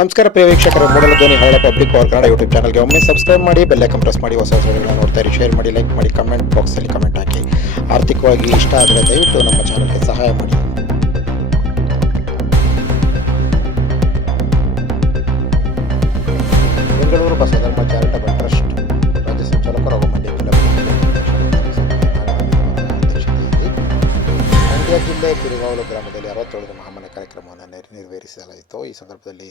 ನಮಸ್ಕಾರ ಪ್ರಿಯ ವೀಕ್ಷಕರು ಮೂಡಲ ಧ್ವನಿ ಹಳೆ ಪಬ್ಲಿಕ್ ಪವರ್ ಕನ್ನಡ ಯೂಟ್ಯೂಬ್ ಚಾನಲ್ಗೆ ಒಮ್ಮೆ ಸಬ್ಸ್ಕ್ರೈಬ್ ಮಾಡಿ ಬೆಲ್ಲೈಕನ್ ಪ್ರೆಸ್ ಮಾಡಿ, ಹೊಸ ವಿಡಿಯೋಗಳನ್ನ ನೋಡ್ತಾ ಇರಿ. ಶೇರ್ ಮಾಡಿ ಲೈಕ್ ಮಾಡಿ ಕಮೆಂಟ್ ಬಾಕ್ಸಲ್ಲಿ ಕಮೆಂಟ್ ಹಾಕಿ. ಆರ್ಥಿಕವಾಗಿ ಇಷ್ಟ ಆದರೆ ದಯವಿಟ್ಟು ನಮ್ಮ ಚಾನಲ್ಗೆ ಸಹಾಯ ಮಾಡಿ. ಬೆಂಗಳೂರು ಬಸವಧರ್ಮ ಚಾರಿಟಬಲ್ ಟ್ರಸ್ಟ್ ರಾಜ್ಯ ಸಂಚಾಲಕರು ಹಾಗೂ ಮಂಡ್ಯ ಮಂಡ್ಯ ಜಿಲ್ಲೆ ಕಿರಿಗಾವಲು ಗ್ರಾಮದಲ್ಲಿ ಅರವತ್ತೇಳನೇ ಮಹಾಮನೆ ಕಾರ್ಯಕ್ರಮವನ್ನು ನೆರ- ನೆರವೇರಿಸಲಾಯಿತು. ಈ ಸಂದರ್ಭದಲ್ಲಿ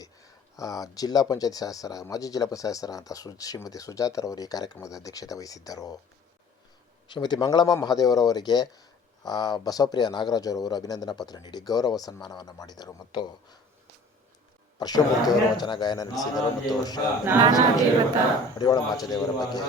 ಜಿಲ್ಲಾ ಪಂಚಾಯತ್ ಸದಸ್ಯರ, ಮಾಜಿ ಜಿಲ್ಲಾ ಪಂಚಾಯತ್ ಸದಸ್ಯರ ಅಂತ ಸು, ಶ್ರೀಮತಿ ಸುಜಾತರವರು ಈ ಕಾರ್ಯಕ್ರಮದ ಅಧ್ಯಕ್ಷತೆ ವಹಿಸಿದ್ದರು. ಶ್ರೀಮತಿ ಮಂಗಳಮ್ಮ ಮಹಾದೇವರವರಿಗೆ ಬಸವಪ್ರಿಯ ನಾಗರಾಜರವರು ಅಭಿನಂದನಾ ಪತ್ರ ನೀಡಿ ಗೌರವ ಸನ್ಮಾನವನ್ನು ಮಾಡಿದರು. ಮತ್ತು ಪರಶುಮೂರ್ತಿಯವರು ವಚನ ಗಾಯನ ನಡೆಸಿದರು ಮತ್ತು ಮಡಿವಾಳ ಮಾಚದೇವರ ಬಗ್ಗೆ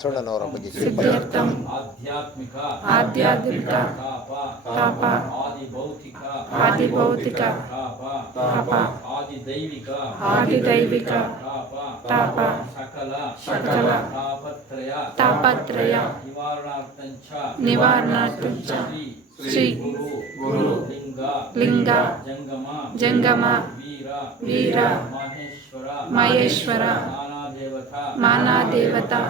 ಸೋಣ್ಣನವರ ಬಗ್ಗೆ ಸಿದ್ಧಾರ್ಥಂ ಆಧ್ಯಾತ್ಮಿಕ ಆಧ್ಯಾತ್ಮಿಕ ತಾಪ ತಾಪ ಆದಿಭೌತಿಕ ಆದಿಭೌತಿಕ ತಾಪ ತಾಪ ಆದಿದೈವಿಕ ಆದಿದೈವಿಕ ತಾಪ ತಾಪ ಸಕಲ ಸಕಲ ತಾಪತ್ರಯ ತಾಪತ್ರಯ ನಿವಾರಣಾರ್ಥಂಚ ನಿವಾರಣಾರ್ಥಂಚ ಶ್ರೀ ಗುರು ಲಿಂಗ ಜಂಗಮ ವೀರ ವೀರ ಮಹೇಶ್ವರ ಮಾನಾದೇವತಾ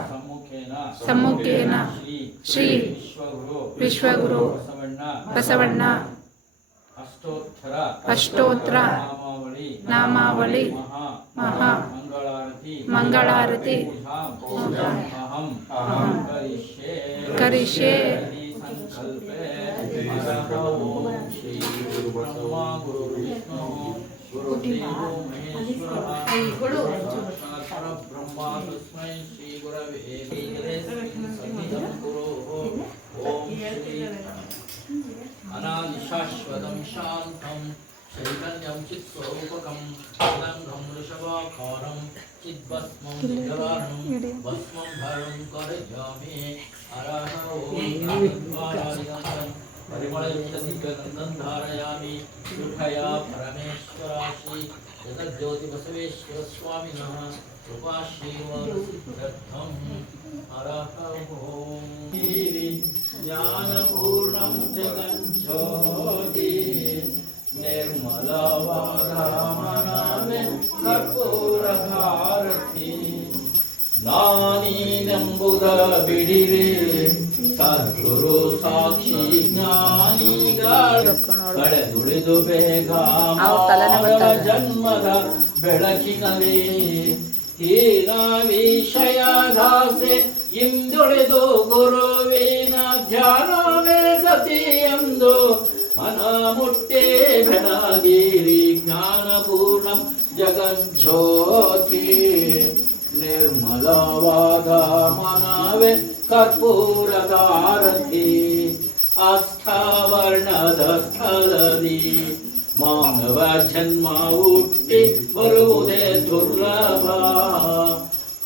ಸಮ್ಮುಖೇನ ಶ್ರೀ ವಿಶ್ವಗುರು ಬಸವಣ್ಣ ಅಷ್ಟೋತ್ರ ನಾಮಾವಳಿ ಮಹಾ ಮಂಗಳಾರತಿ ಮಂಗಳಾರತಿ अनादिशाश्वतं शान्तं चैतन्यं चित्स्वरूपकं अनङ्गं वृषभाकारं चिद्भस्मं विद्यवानं भस्मं भरं करयामि अरह ॐ परिमलयुक्तसिद्धगन्धं धारयामि दुर्गया जगज्योतिबसवेश्वरस्वामिनः कृपाशीवर्थं हरहं ज्ञानपूर्णं जगञ्ज्योति निर्मलवारामणामे कर्पूरहारति नानीनम्बुदबिडिरे सद्गुरु साक्षी ಕಳೆದುಳಿದು ಬೇಗ ಮಾನವ ಜನ್ಮದ ಬೆಳಕಿನಲ್ಲಿ ಹೀನ ವಿಷಯದಾಸೆ ಇಂದುಳಿದು ಗುರುವಿನ ಧ್ಯಾನವೇ ಗತಿ ಎಂದು ಮನ ಮುಟ್ಟೆ ಬೆಳಗಿರಿ ಜ್ಞಾನಪೂರ್ಣ ಜಗಜ್ಯೋತಿ. ನಿರ್ಮಲವಾದ ಮನವೇ ಕರ್ಪೂರದಾರತಿ ಅಸ್ಥಾವರ್ಣದ ಸ್ಥಳದಿ ಮಾನವ ಜನ್ಮ ಹುಟ್ಟಿ ಬರುವುದೇ ದುರ್ಲಭ.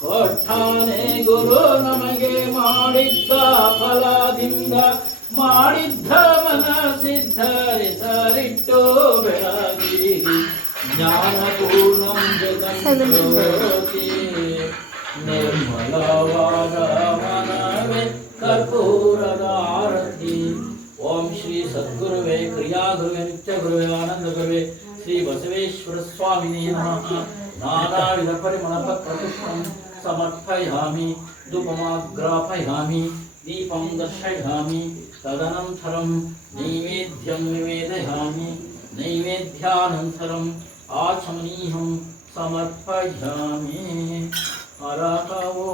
ಕೊಟ್ಟಾನೆ ಗುರು ನಮಗೆ ಮಾಡಿದ್ದ ಫಲದಿಂದ ಮಾಡಿದ್ದ ಮನ ಹೆಸರಿಟ್ಟು ಬೆಳಗಿ. ಜ್ಞಾನಪೂರ್ಣ ಜಗಜ್ಯೋತಿ ನಿರ್ಮಲವಾದ ಮನವೇ ಕರ್ಪೂರದ ಆರತಿ. ओम श्री सद्गुरुवे क्रियागुरुवे नित्यगुरुवे आनन्दगुरुवे श्रीबसवेश्वरस्वामिने नमः। नानाविधपरिमलपत्रपुष्पं समर्पयामि, धूपमाग्रापयामि, दीपं दर्शयामि, तदनन्तरं नैवेद्यं निवेदयामि, नैवेद्यानन्तरम् आचमनीयं समर्पयामि। अरहवो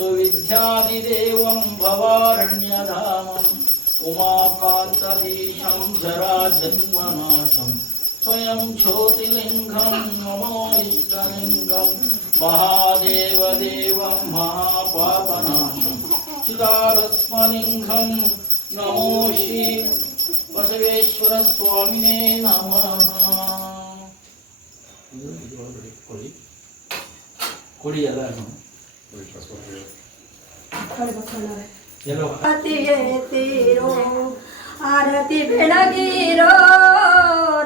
सुविध्यादिदेवं भवारण्यधामम् उमाकान्तधीशं जराजन्मनाशं स्वयं ज्योतिलिङ्गं नमो इष्टलिङ्गं महादेवदेवं महापापनाशं चिदाभस्मलिङ्गं नमो श्री बसवेश्वरस्वामिने नमः கொடி கொடி எல்லாம் இருக்கணும் ಎಲ್ಲೋ ಆರತಿ ಬೆಳಗಿರೋ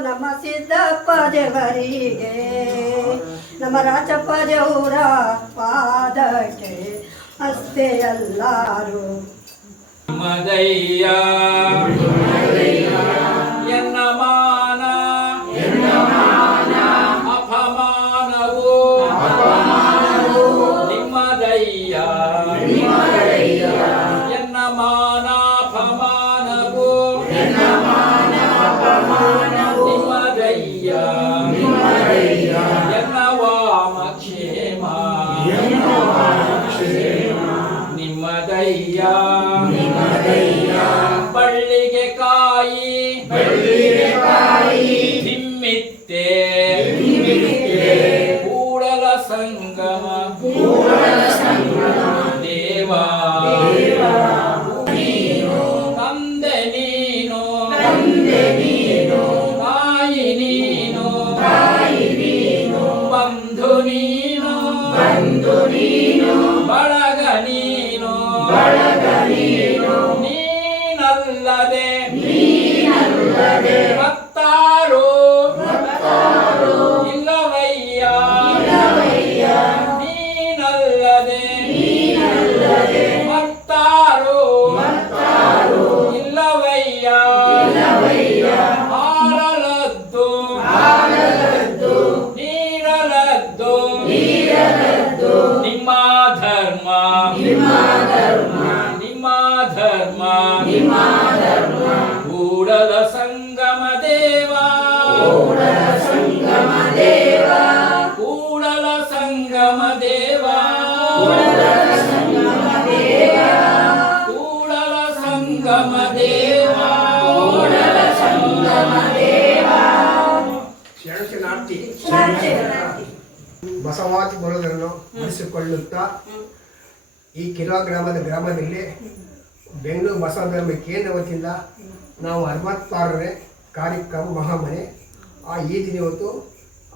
ನಮ್ಮ ಸಿದ್ದಪ್ಪ ದೇವರಿಗೆ ನಮ್ಮ ರಾಜಪ್ಪ ದೇವರ ಪಾದಕ್ಕೆ ಅಷ್ಟೇ ಎಲ್ಲರೂ. ಮದಯ್ಯ ಬಸವಾತಿ ಬರುವುದನ್ನು ಉಳಿಸಿಕೊಳ್ಳುತ್ತಾ ಈ ಕಿಲೋಗ್ರಾಮದ ಗ್ರಾಮದಲ್ಲಿ ಬೆಂಗಳೂರು ಬಸವ ಧರ್ಮ ಕೇಂದ್ರ ವತಿಯಿಂದ ನಾವು ಅರವತ್ತಾರನೇ ಕಾರ್ಯಕ್ರಮ ಮಹಾಮನೆ. ಆ ಈ ದಿನ ಇವತ್ತು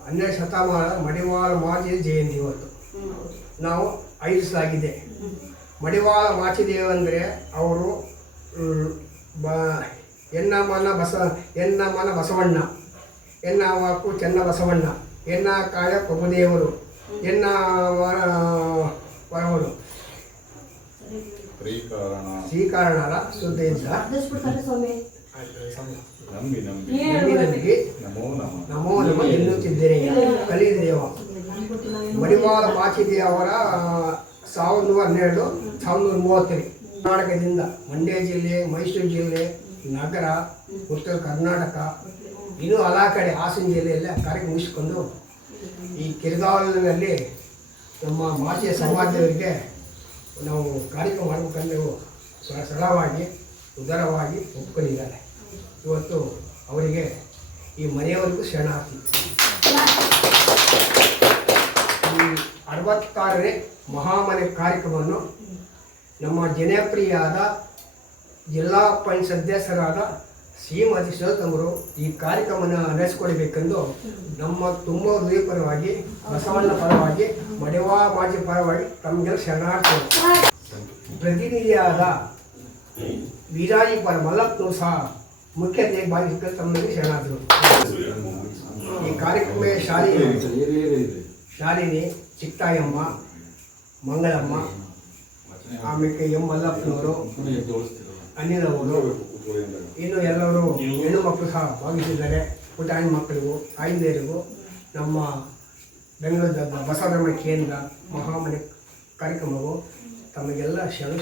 ಹನ್ನೆರಡು ಶತಮಾನ ಮಡಿವಾಳ ಮಾಚಿದ ಜಯಂತಿ ಇವತ್ತು. ನಾವು ಆಯೋಜಿಸಲಾಗಿದೆ ಮಡಿವಾಳ ಮಾಚಿದೇವ ಅಂದರೆ ಅವರು ಬ ಎನ್ನಮನ ಬಸ ಎನ್ನಮನ ಬಸವಣ್ಣ. ಎನ್ನ ಚೆನ್ನ ಬಸವಣ್ಣ. ಎನ್ನ ಕಾಯ ಪ್ರಭುದೇವರು ಎನ್ನ ವ- ವರವರು ಶ್ರೀಕಾರಣರ ಸುದ್ದಿಯಿಂದ ನಂಬಿ ನಂಬಿ. ನಮೋ ನಮಃ. ನಮೋ ನಮ ಎನ್ನುತ್ತಿದ್ದೇನೆ ಕಲಿದೇವ ಮಡಿವಾಳ ಮಾಚಿದೇವ ಅವರ ಸಾವಿರದ ನೂರ ಹನ್ನೆರಡು ಸಾವಿರದ ನೂರ ಮೂವತ್ತರಿ ಕರ್ನಾಟಕದಿಂದ ಮಂಡ್ಯ ಜಿಲ್ಲೆ ಮೈಸೂರು ಜಿಲ್ಲೆ ನಗರ ಉತ್ತರ ಕರ್ನಾಟಕ ಇನ್ನೂ ಹಲ ಕಡೆ ಹಾಸನ ಜಿಲ್ಲೆಯಲ್ಲ ಕಾರ್ಯ ಮುಗಿಸಿಕೊಂಡು ಈ ಕಿರಿದಾಳಿನಲ್ಲಿ ನಮ್ಮ ಮಾಚಿಯ ಸಮಾಜದವರಿಗೆ ನಾವು ಕಾರ್ಯಕ್ರಮ ಮಾಡಬೇಕಂದ್ರೆ ಸರಳವಾಗಿ, ಉದಾರವಾಗಿ ಒಪ್ಕೊಂಡಿದ್ದಾರೆ. ಇವತ್ತು ಅವರಿಗೆ ಈ ಮನೆಯವರೆಗೂ ಶರಣಾರ್ಥಿ ಈ ಅರವತ್ತಾರನೇ ಮಹಾಮನೆ ಕಾರ್ಯಕ್ರಮವನ್ನು ನಮ್ಮ ಜನಪ್ರಿಯಾದ ಜಿಲ್ಲಾ ಪಂಚಾಯತ್ ಸದಸ್ಯರಾದ ಶ್ರೀಮತಿ ಶಿವತಮರು ಈ ಕಾರ್ಯಕ್ರಮನ ನಡೆಸಿಕೊಳ್ಬೇಕೆಂದು ನಮ್ಮ ತುಂಬ ಹೃದಯ ಪರವಾಗಿ ಬಸವಣ್ಣ ಪರವಾಗಿ ಮಡಿವಾ ಮಾಜಿ ಪರವಾಗಿ ತಮಗೆಲ್ಲ ಶರಣಾರ್ಥಿ ಪ್ರತಿನಿಧಿಯಾದ ವೀರಾಜಿ ಪರ ಮಲ್ಲಪ್ಪನು ಸಹ ಮುಖ್ಯ ಭಾಗಿಸಿದ ತಮ್ಮಲ್ಲಿ ಶರಣಾರ್ಥಿಗಳು. ಈ ಕಾರ್ಯಕ್ರಮ ಶಾಲಿನಿ ಶಾಲಿನಿ ಚಿಕ್ತಾಯಮ್ಮ, ಮಂಗಳಮ್ಮ, ಆಮೇಲೆ ಎಂ ಮಲ್ಲಪ್ಪನವರು ಅನಿಲವರು ಇನ್ನು ಎಲ್ಲರೂ ಹೆಣ್ಣು ಮಕ್ಕಳು ಸಹ ಭಾಗಿಸಿದ್ದಾರೆ ಪುಟಾಣಿ ಮಕ್ಕಳಿಗೂ ತಾಯಿಂದಿರಿಗೂ ನಮ್ಮ ಬೆಂಗಳೂರು ಬಸವಧರ್ಮ ಕೇಂದ್ರ ಮಹಾಮನೆ ಕಾರ್ಯಕ್ರಮವು ತಮಗೆಲ್ಲ ಶರಣ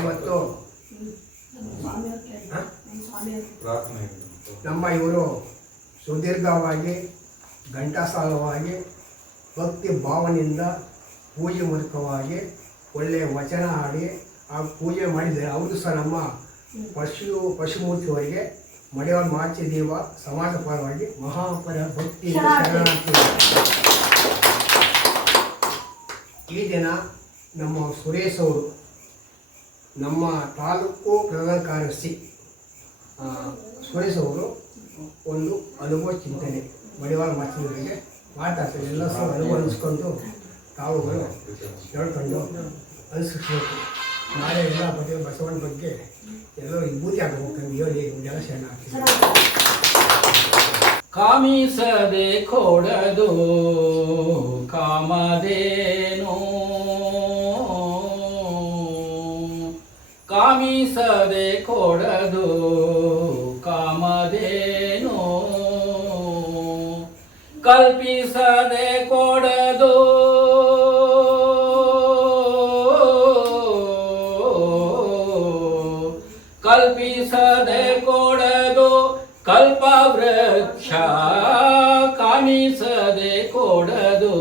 ಇವತ್ತು ನಮ್ಮ ಇವರು ಸುದೀರ್ಘವಾಗಿ, ಘಂಟಾಸಾಲವಾಗಿ, ಭಕ್ತಿ ಭಾವನೆಯಿಂದ ಪೂಜೆ ಮೂಲಕವಾಗಿ ಒಳ್ಳೆಯ ವಚನ ಆಡಿ ಆ ಪೂಜೆ ಮಾಡಿದರೆ ಅವರು ಸಹ ನಮ್ಮ ಪಶು ಪಶುಮೂರ್ತಿಯವರಿಗೆ ಮಡಿವಾಳ ಮಾಚಿ ದೇವ ಸಮಾಜ ಪರವಾಗಿ ಮಹಾಪರ ಭಕ್ತಿ ಈ ದಿನ ನಮ್ಮ ಸುರೇಶ್ ಅವರು ನಮ್ಮ ತಾಲೂಕು ಪ್ರಧಾನ ಕಾರ್ಯದರ್ಶಿ ಸುರೇಶ್ ಅವರು ಒಂದು ಅನುಭವ ಚಿಂತನೆ ಮಡಿವಾಳ ಮಾಚಿನವರಿಗೆ ಮಾತಾಡ್ತಾರೆ. ಎಲ್ಲ ಸಹ ಅನುಭವ ಅನಿಸ್ಕೊಂಡು ತಾವುಗಳು ಹೇಳ್ಕೊಂಡು ಅನುಸರಿಸಬೇಕು ನಾಳೆ ಎಲ್ಲ ಬಗ್ಗೆ ಬಸವಣ್ಣ ಬಗ್ಗೆ ಎಲ್ಲರೂ ವಿಭೂತಿ ಆಗಬೇಕು ಹೇಳಿ ನಿಮಗೆಲ್ಲ ಶರಣ ಕಾಮಿಸದೆ ಕೊಡದು, ಕಾಮದೇನು? ಕಾಮಿಸದೆ ಕೊಡದು, ಕಾಮದೇನು? ಕಲ್ಪಿಸದೆ ಕೊಡದು ಕಲ್ಪವೃಕ್ಷ ಕಾಮಿಸದೆ ಕೊಡದು.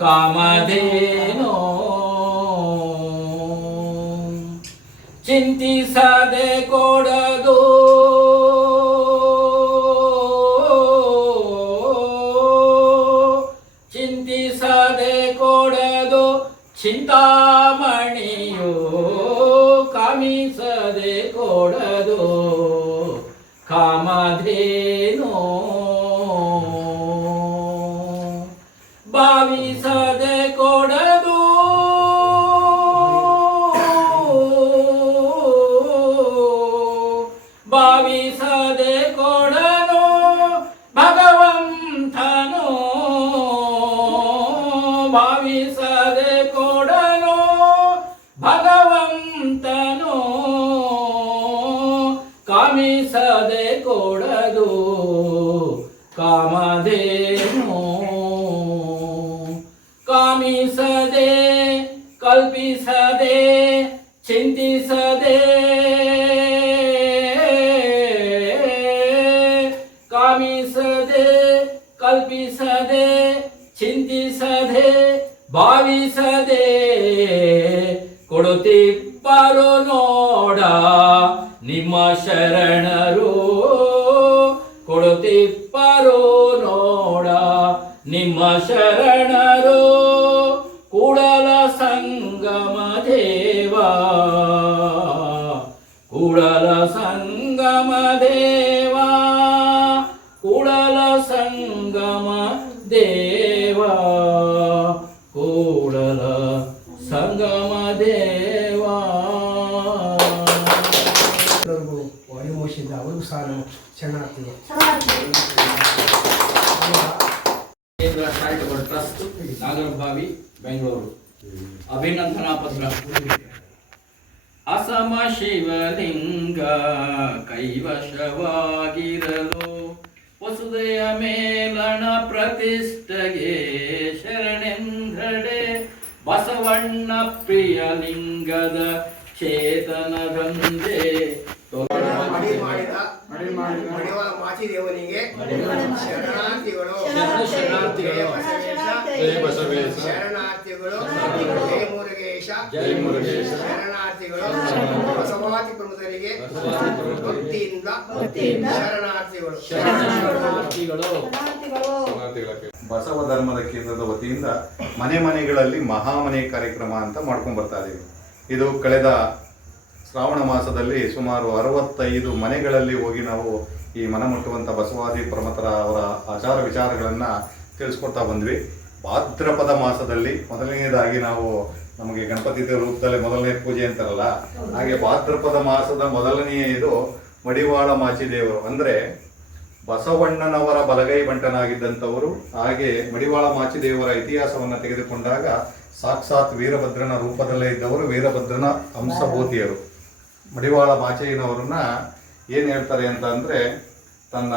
ಕಾಮಧೇನು ಕಾಮಿಸದೆ ಕೊಡದು ಕಾಮಧೇನು ಶರಣರು ಕೊಡುತ್ತಿಪ್ಪರೋ ನೋಡ ನಿಮ್ಮ ಶರಣರು ಕೂಡಲ ಸಂಗಮ ದೇವಾ ಕೂಡಲ ಸಂಗಮ ದೇವಾ. ಟ್ರಸ್ಟ್ ನಾಗರಭಾವಿ ಬೆಂಗಳೂರು. ಅಭಿನಂದನಾ ಪತ್ರ. ಅಸಮ ಶಿವಲಿಂಗ ಕೈವಶವಾಗಿರಲು ವಸುದೆಯ ಮೇಲಣ ಪ್ರತಿಷ್ಠೆಗೆ ಶರಣೆಂದಡೆ ಬಸವಣ್ಣ ಪ್ರಿಯಲಿಂಗದ ಚೇತನದಂದೆ ಮಾಚಿ ದೇವನಿಗೆ ಶರಣಾರ್ಥಿಗಳು. ಶರಣ ಶರಣಾರ್ಥಿಗಳು. ಜಯ ಬಸವೇಶ. ಶರಣಾರ್ಥಿಗಳು. ಜಯ ಮುರುಗೇಶ. ಜೈ ಮುರುಗೇಶ. ಶರಣಾರ್ಥಿಗಳು. ಬಸವಾದಿ ಪ್ರಮುಖರಿಗೆ ಭಕ್ತಿಯಿಂದ ಶರಣಾರ್ಥಿಗಳು. ಶರಣ ಶರಣಾರ್ಥಿಗಳು. ಬಸವ ಧರ್ಮದ ಕೇಂದ್ರದ ವತಿಯಿಂದ ಮನೆ ಮನೆಗಳಲ್ಲಿ ಮಹಾಮನೆ ಕಾರ್ಯಕ್ರಮ ಅಂತ ಮಾಡ್ಕೊಂಡು ಬರ್ತಾ ಇದೀವಿ. ಇದು ಕಳೆದ ಶ್ರಾವಣ ಮಾಸದಲ್ಲಿ ಸುಮಾರು ಅರವತ್ತೈದು ಮನೆಗಳಲ್ಲಿ ಹೋಗಿ ನಾವು ಈ ಮನಮುಟ್ಟುವಂಥ ಬಸವಾದಿ ಪ್ರಮತರ ಅವರ ಆಚಾರ ವಿಚಾರಗಳನ್ನು ತಿಳಿಸ್ಕೊಡ್ತಾ ಬಂದ್ವಿ. ಭಾದ್ರಪದ ಮಾಸದಲ್ಲಿ ಮೊದಲನೆಯದಾಗಿ ನಾವು ನಮಗೆ ಗಣಪತಿ ರೂಪದಲ್ಲಿ ಮೊದಲನೇ ಪೂಜೆ ಅಂತಾರಲ್ಲ, ಹಾಗೆ ಭಾದ್ರಪದ ಮಾಸದ ಮೊದಲನೆಯದು ಮಡಿವಾಳ ಮಾಚಿದೇವರು ಅಂದ್ರೆ ಅಂದರೆ ಬಸವಣ್ಣನವರ ಬಲಗೈ ಬಂಟನಾಗಿದ್ದಂಥವರು, ಹಾಗೆ ಮಡಿವಾಳ ಮಾಚಿದೇವರ ಇತಿಹಾಸವನ್ನು ತೆಗೆದುಕೊಂಡಾಗ ಸಾಕ್ಷಾತ್ ವೀರಭದ್ರನ ರೂಪದಲ್ಲೇ ಇದ್ದವರು ವೀರಭದ್ರನ ಹಂಸಭೂತಿಯರು. ಮಡಿವಾಳ ಮಾಚಯ್ಯನವರನ್ನ ಏನು ಹೇಳ್ತಾರೆ ಅಂತ ಅಂದರೆ, ತನ್ನ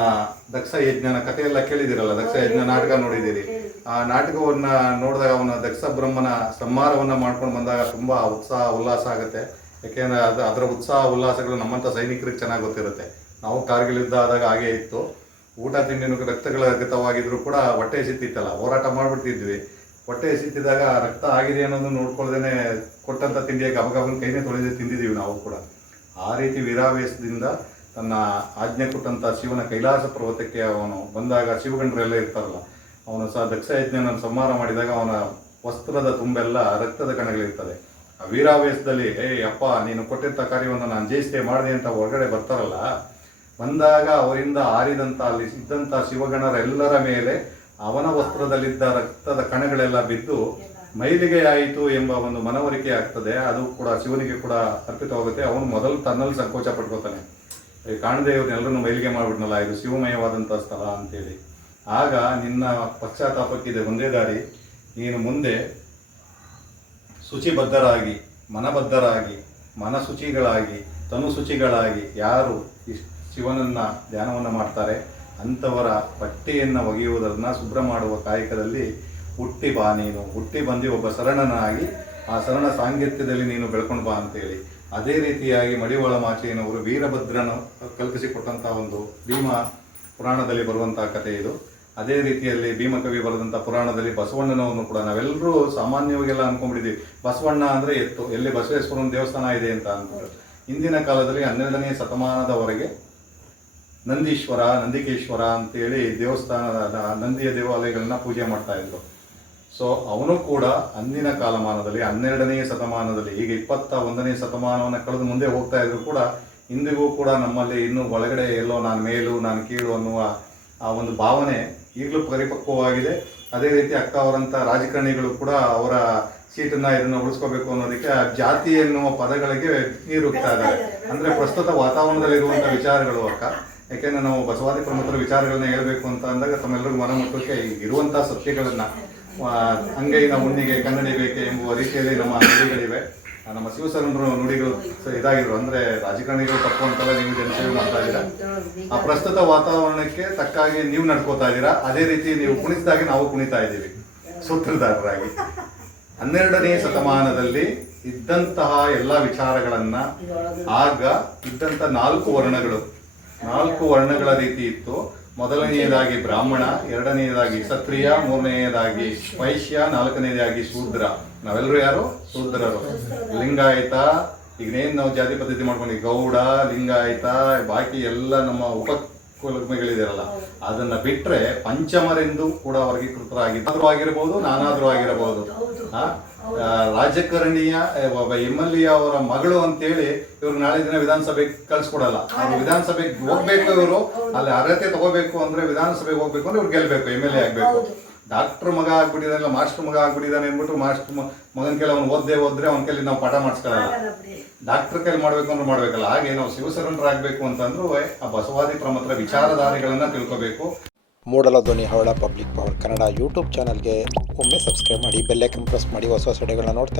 ದಕ್ಷ ಯಜ್ಞನ ಕಥೆಯೆಲ್ಲ ಕೇಳಿದಿರಲ್ಲ ದಕ್ಷ ಯಜ್ಞ ನಾಟಕ ನೋಡಿದ್ದೀರಿ. ಆ ನಾಟಕವನ್ನ ನೋಡಿದಾಗ ಅವನ ದಕ್ಷ ಬ್ರಹ್ಮನ ಸಂಹಾರವನ್ನ ಮಾಡ್ಕೊಂಡು ಬಂದಾಗ ತುಂಬಾ ಉತ್ಸಾಹ, ಉಲ್ಲಾಸ ಆಗುತ್ತೆ. ಯಾಕೆಂದ್ರೆ ಅದು, ಅದರ ಉತ್ಸಾಹ, ಉಲ್ಲಾಸಗಳು ನಮ್ಮಂಥ ಸೈನಿಕರಿಗೆ ಚೆನ್ನಾಗಿ ಗೊತ್ತಿರುತ್ತೆ. ನಾವು ಕಾರ್ಗಿಲ್ ಯುದ್ಧ ಆದಾಗ ಹಾಗೆ ಇತ್ತು. ಊಟ ತಿಂಡಿನೂ ರಕ್ತಗಳ ರಕ್ತವಾಗಿದ್ರು ಕೂಡ ಹೊಟ್ಟೆ ಸಿತ್ತಿತ್ತಲ್ಲ ಹೋರಾಟ ಮಾಡ್ಬಿಡ್ತಿದ್ವಿ. ಹೊಟ್ಟೆ ಸಿತ್ತಿದಾಗ ರಕ್ತ ಆಗಿದೆ ಅನ್ನೋದು ನೋಡ್ಕೊಳ್ದೇನೆ ಕೊಟ್ಟಂತ ತಿಂಡಿಯ ಗಬಗಬನ ಕೈನೇ ತೊಳೆದು ತಿಂದಿದ್ದೀವಿ ನಾವು ಕೂಡ. ಆ ರೀತಿ ವೀರಾವೇಶದಿಂದ ತನ್ನ ಆಜ್ಞೆ ಕೊಟ್ಟಂತ ಶಿವನ ಕೈಲಾಸ ಪರ್ವತಕ್ಕೆ ಅವನು ಬಂದಾಗ ಶಿವಗಂಡ್ರೆಲ್ಲ ಇರ್ತಾರಲ್ಲ ಅವನು ಸಹ ದಕ್ಷ ಸಂಹಾರ ಮಾಡಿದಾಗ ಅವನ ವಸ್ತ್ರದ ತುಂಬೆಲ್ಲ ರಕ್ತದ ಕಣಗಳಿರ್ತದೆ. ಆ ವೀರಾವೇಶದಲ್ಲಿ ಏ ಅಪ್ಪ, ನೀನು ಕೊಟ್ಟಿದ್ದ ಕಾರ್ಯವನ್ನು ನಾನು ಜಯಿಸಿದೆ ಮಾಡಿದೆ ಅಂತ ಹೊರಗಡೆ ಬರ್ತಾರಲ್ಲ, ಬಂದಾಗ ಅವರಿಂದ ಆರಿದಂಥ ಅಲ್ಲಿ ಇದ್ದಂಥ ಶಿವಗಣರೆಲ್ಲರ ಮೇಲೆ ಅವನ ವಸ್ತ್ರದಲ್ಲಿದ್ದ ರಕ್ತದ ಕಣಗಳೆಲ್ಲ ಬಿದ್ದು ಮೈಲಿಗೆ ಆಯಿತು ಎಂಬ ಒಂದು ಮನವರಿಕೆ ಆಗ್ತದೆ. ಅದು ಕೂಡ ಶಿವನಿಗೆ ಕೂಡ ಅರ್ಪಿತವಾಗುತ್ತೆ. ಅವನು ಮೊದಲು ತನ್ನಲ್ಲಿ ಸಂಕೋಚ ಪಟ್ಕೋತಾನೆ. ಕಾಣದೇ ಇವ್ರನ್ನೆಲ್ಲರನ್ನು ಮೈಲಿಗೆ ಮಾಡಿಬಿಟ್ನಲ್ಲ, ಇದು ಶಿವಮಯವಾದಂಥ ಸ್ಥಳ ಅಂತೇಳಿ. ಆಗ ನಿನ್ನ ಪಶ್ಚಾತ್ತಾಪಕ್ಕಿದೆ ಒಂದೇ ದಾರಿ. ನೀನು ಮುಂದೆ ಶುಚಿಬದ್ಧರಾಗಿ, ಮನಬದ್ಧರಾಗಿ, ಮನಶುಚಿಗಳಾಗಿ, ತನುಶುಚಿಗಳಾಗಿ ಯಾರು ಶಿವನನ್ನು ಧ್ಯಾನವನ್ನು ಮಾಡ್ತಾರೆ? ಅಂಥವರ ಬಟ್ಟೆಯನ್ನು ಒಗೆಯುವುದನ್ನು ಶುಭ್ರ ಮಾಡುವ ಕಾಯಕದಲ್ಲಿ ಹುಟ್ಟಿ ಬಾ ನೀನು. ಹುಟ್ಟಿ ಬಂದು ಒಬ್ಬ ಶರಣನಾಗಿ ಆ ಶರಣ ಸಾಂಗತ್ಯದಲ್ಲಿ ನೀನು ಬೆಳ್ಕೊಂಡು ಬಾ ಅಂತೇಳಿ. ಅದೇ ರೀತಿಯಾಗಿ ಮಡಿವಾಳ ಮಾಚೆಯನವರು ವೀರಭದ್ರನು ಕಲ್ಪಿಸಿಕೊಟ್ಟಂಥ ಒಂದು ಭೀಮ ಪುರಾಣದಲ್ಲಿ ಬರುವಂತಹ ಕಥೆ ಇದು. ಅದೇ ರೀತಿಯಲ್ಲಿ ಭೀಮಕವಿ ಬರೆದಂಥ ಪುರಾಣದಲ್ಲಿ ಬಸವಣ್ಣನವನ್ನು ಕೂಡ ನಾವೆಲ್ಲರೂ ಸಾಮಾನ್ಯವಾಗೆಲ್ಲ ಅನ್ಕೊಂಡ್ಬಿಟ್ಟಿದ್ದೀವಿ. ಬಸವಣ್ಣ ಅಂದರೆ ಎತ್ತು, ಎಲ್ಲಿ ಬಸವೇಶ್ವರನ ದೇವಸ್ಥಾನ ಇದೆ ಅಂತ ಅನ್ಕೊಂಡ್ರು ಹಿಂದಿನ ಕಾಲದಲ್ಲಿ ಹನ್ನೆರಡನೇ ಶತಮಾನದವರೆಗೆ ನಂದೀಶ್ವರ, ನಂದಿಕೇಶ್ವರ ಅಂತೇಳಿ ದೇವಸ್ಥಾನದ, ನಂದಿಯ ದೇವಾಲಯಗಳನ್ನ ಪೂಜೆ ಮಾಡ್ತಾ ಇದ್ರು. ಸೊ ಅವನು ಕೂಡ ಅಂದಿನ ಕಾಲಮಾನದಲ್ಲಿ, ಹನ್ನೆರಡನೇ ಶತಮಾನದಲ್ಲಿ, ಈಗ ಇಪ್ಪತ್ತ ಒಂದನೇ ಶತಮಾನವನ್ನು ಕಳೆದು ಮುಂದೆ ಹೋಗ್ತಾ ಇದ್ರು ಕೂಡ, ಇಂದಿಗೂ ಕೂಡ ನಮ್ಮಲ್ಲಿ ಇನ್ನೂ ಒಳಗಡೆ ಎಲ್ಲೋ ನಾನು ಮೇಲು, ನಾನು ಕೀಳು ಅನ್ನುವ ಆ ಒಂದು ಭಾವನೆ ಈಗಲೂ ಪರಿಪಕ್ವವಾಗಿದೆ. ಅದೇ ರೀತಿ ಅಕ್ಕ ಅವರಂಥ ರಾಜಕಾರಣಿಗಳು ಕೂಡ ಅವರ ಸೀಟನ್ನ ಇದನ್ನ ಉಳಿಸ್ಕೋಬೇಕು ಅನ್ನೋದಕ್ಕೆ ಜಾತಿ ಎನ್ನುವ ಪದಗಳಿಗೆ ನೀರು ಇದೆ ಅಂದ್ರೆ ಪ್ರಸ್ತುತ ವಾತಾವರಣದಲ್ಲಿರುವಂಥ ವಿಚಾರಗಳು ಅಕ್ಕ. ಯಾಕೆಂದ್ರೆ ನಾವು ಬಸವಾದಿ ಪ್ರಮುಖರ ವಿಚಾರಗಳನ್ನ ಹೇಳಬೇಕು ಅಂತ ಅಂದಾಗ ತಮ್ಮೆಲ್ಲರಿಗೂ ಮನಮುಟ್ಟಕ್ಕೆ ಇರುವಂತಹ ಸತ್ಯಗಳನ್ನ ಅಂಗೈನ ಹುಣ್ಣಿಗೆ ಕನ್ನಡಿ ಬೇಕೆ ಎಂಬುವ ರೀತಿಯಲ್ಲಿ ನಮ್ಮ ನುಡಿಗಳಿವೆ ಆ, ನಮ್ಮ ಶಿವಶರಣರು ನುಡಿಗಳು ಇದಾಗಿದ್ರು. ಅಂದ್ರೆ ರಾಜಕಾರಣಿಗಳು ತಪ್ಪು ನೀವು ಜನಸೇವೆ ಮಾಡ್ತಾ ಇದ್ದೀರಾ? ಆ, ಪ್ರಸ್ತುತ ವಾತಾವರಣಕ್ಕೆ ತಕ್ಕಾಗಿ ನೀವು ನಡ್ಕೋತಾ ಇದ್ದೀರಾ? ಅದೇ ರೀತಿ ನೀವು ಕುಣಿತಾಗಿ ನಾವು ಕುಣಿತಾ ಇದ್ದೀವಿ. ಸೂತ್ರಧಾರರಾಗಿ. ಹನ್ನೆರಡನೇ ಶತಮಾನದಲ್ಲಿ ಇದ್ದಂತಹ ಎಲ್ಲ ವಿಚಾರಗಳನ್ನ ಆಗ ಇದ್ದಂತ ನಾಲ್ಕು ವರ್ಣಗಳು. ನಾಲ್ಕು ವರ್ಣಗಳ ರೀತಿ ಇತ್ತು. ಮೊದಲನೆಯದಾಗಿ ಬ್ರಾಹ್ಮಣ, ಎರಡನೆಯದಾಗಿ ಕ್ಷತ್ರಿಯ, ಮೂರನೆಯದಾಗಿ ವೈಶ್ಯ, ನಾಲ್ಕನೆಯದಾಗಿ ಶೂದ್ರ. ನಾವೆಲ್ಲರೂ ಯಾರು? ಶೂದ್ರರು ಲಿಂಗಾಯತ ಈಗೇನು ನಾವು ಜಾತಿ ಪದ್ಧತಿ ಮಾಡ್ಕೊಂಡು ಗೌಡ, ಲಿಂಗಾಯತ, ಬಾಕಿ ಎಲ್ಲ ನಮ್ಮ ಉಪ ಕುಲಗಳಿದಾರಲ್ಲ ಅದನ್ನ ಬಿಟ್ರೆ ಪಂಚಮರೆಂದು ಕೂಡ ವರ್ಗೀಕೃತರಾಗಿದ್ದಾದ್ರೂ ಆಗಿರಬಹುದು ನಾನಾದ್ರೂ ಆಗಿರಬಹುದು ರಾಜಕಾರಣಿಯ ಎಂ ಎಲ್ ಎ ಅವರ ಮಗಳು ಅಂತೇಳಿ ಇವ್ರು ನಾಳೆ ದಿನ ವಿಧಾನಸಭೆಗೆ ಕಳ್ಸಿಕೊಡಲ್ಲ. ಅವ್ರು ವಿಧಾನಸಭೆಗೆ ಹೋಗ್ಬೇಕು ಇವರು, ಅಲ್ಲಿ ಅರ್ಹತೆ ತಗೋಬೇಕು ಅಂದ್ರೆ ವಿಧಾನಸಭೆಗೆ ಹೋಗ್ಬೇಕು ಅಂದ್ರೆ ಇವ್ರು ಗೆಲ್ಬೇಕು ಎಂ ಎಲ್ ಎ ಆಗ್ಬೇಕು. ಡಾಕ್ಟರ್ ಮಗ ಆಗ್ಬಿಟ್ಟಿದಾನೆ ಮಾಸ್ಟರ್ ಮಗ ಆಗ್ಬಿಟ್ಟಿದ್ದಾನೆ ಅಂದ್ಬಿಟ್ಟು ಮಾಸ್ಟರ್ ಮಗನ ಕೆಲ ಅವ್ನು ಓದ್ದೆ ಓದ್ರೆ ಅವನ ಕೈಲಿ ನಾವು ಪಾಠ ಮಾಡಿಸ್ಕೊಳ್ಳಲ್ಲ ಡಾಕ್ಟರ್ ಕೈಲಿ ಮಾಡ್ಬೇಕು ಅಂದ್ರೆ ಮಾಡ್ಬೇಕಲ್ಲ. ಹಾಗೆ ನಾವು ಶಿವಸರಣರಾಗಬೇಕು ಅಂತಂದ್ರು ಆ ಬಸವಾದಿ ಪ್ರಮತ್ರ ವಿಚಾರಧಾರೆಗಳನ್ನ ತಿಳ್ಕೊಬೇಕು. ಮೂಡಲ ಧ್ವನಿ ಹವಳ ಪಬ್ಲಿಕ್ ಪವರ್ ಕನ್ನಡ ಯೂಟ್ಯೂಬ್ ಚಾನಲ್ಗೆ ಒಮ್ಮೆ ಸಬ್ಸ್ಕ್ರೈಬ್ ಮಾಡಿ ಬೆಲ್ಲೈಕನ್ ಪ್ರೆಸ್ ಮಾಡಿ ಹೊಸ ಹೊಸ ವಿಡಿಯೋಗಳನ್ನ ನೋಡ್ತಾ